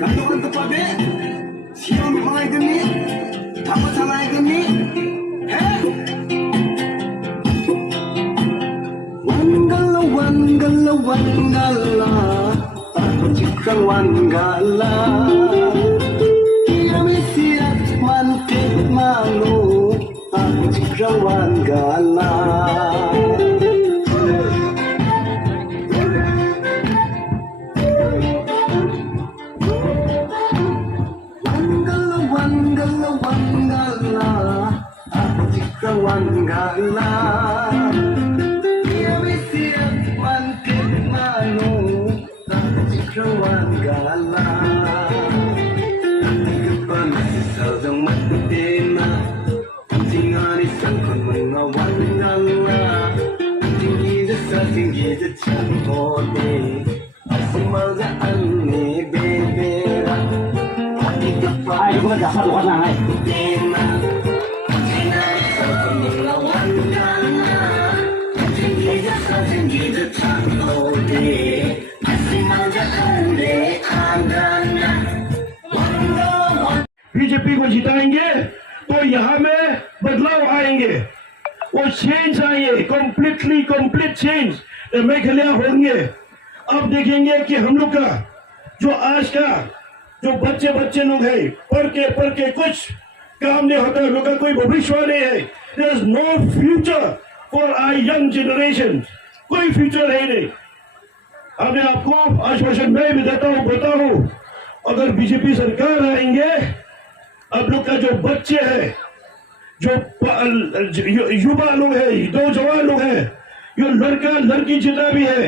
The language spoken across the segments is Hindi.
gandokan kepada siang mai geni thama salai geni wangala wangala wangala aku cikrang wangala kami siap mantik malu aku cikrang wangala Wanggala Kami siap mantik malu Jika wanggala Nanti kepan sisal yang mati Tinggal sangkut mengawanggala Tinggi jasa tinggi jasa kode Asimal jaan ni bebera Nanti kepan Ay, kung dapat lukas na ngay. BJP को जिताएंगे तो यहाँ में बदलाव आएंगे वो चेंज आएंगे कंप्लीट चेंज मेघालय होंगे। अब देखेंगे कि हम लोग का जो आज का जो बच्चे लोग हैं पढ़ के कुछ काम नहीं होता, लोग का कोई भविष्य नहीं है। There is no future for our young generation, कोई फ्यूचर है नहीं। हमने आपको आश्वासन में भी देता हूँ अगर बीजेपी सरकार आएंगे अब लोग का जो बच्चे हैं जो युवा लोग हैं नौजवान लोग हैं जो लड़का लड़की जितना भी है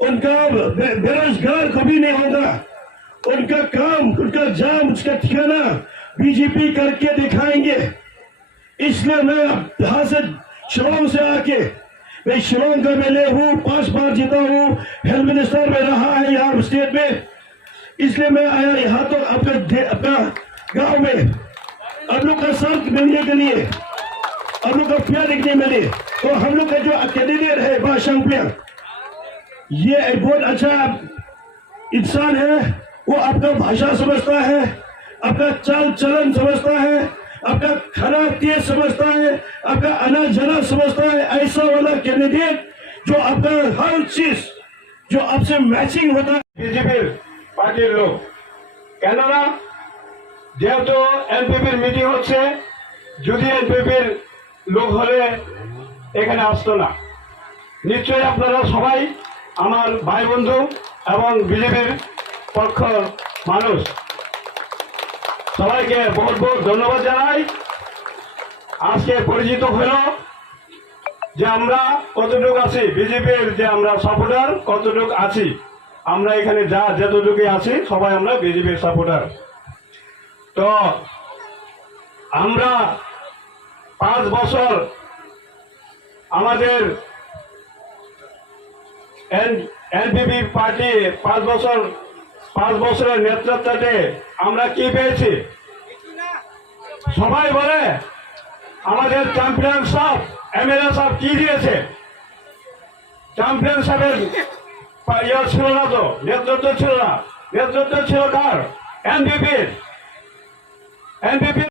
उनका बेरोजगार कभी नहीं होगा। उनका काम उनका जाम उसका ठिकाना बीजेपी करके दिखाएंगे। इसलिए मैं यहाँ से शिलोंग से आके मैं शिलोंग का MLA हूँ, 5 बार जीता हूँ, हेल्थ मिनिस्टर में रहा है यहाँ स्टेट में। इसलिए मैं आया यहाँ तो अपना गांव में अब लोग का साथ मिलने के लिए अब लोग का प्यार देखने मिले तो हम लोग का जो कैंडिडेट है बादशाह प्यार ये बहुत अच्छा इंसान है। वो आपका भाषा समझता है, आपका चाल चलन समझता है, आपका खाना तेज समझता है, आपका आना जाना समझता है। ऐसा वाला कैंडिडेट जो आपका हर चीज जो आपसे मैचिंग होता है। बीजेपी पार्टी लोग केनना যেহেতু এনপিপির মিটিং হচ্ছে যদি এনপিপির লোক হলে এখানে আসতো না। নিশ্চয়ই আপনারা সবাই আমার ভাই বন্ধু এবং বিজেপির পক্ষ মানুষ সবাইকে বহুত বহুত ধন্যবাদ জানাই। আজকে পরিচিত হলো যে আমরা কতটুকু আছি, বিজেপির যে আমরা সাপোর্টার কতটুকু আছি। আমরা এখানে যতটুকু আছি সবাই আমরা বিজেপির সাপোর্টার। তো আমরা 5 বছর আমাদের এনপিপি পার্টি 5 বছরের নেতৃত্বে আমরা কি পেয়েছি সবাই বলে আমাদের চ্যাম্পিয়ন সাহেব MLA সাহেব কি দিয়েছে। চ্যাম্পিয়ন সাহেবের ইয়ে ছিল না, তো নেতৃত্ব ছিল না, নেতৃত্ব ছিল কার? এনপিপির।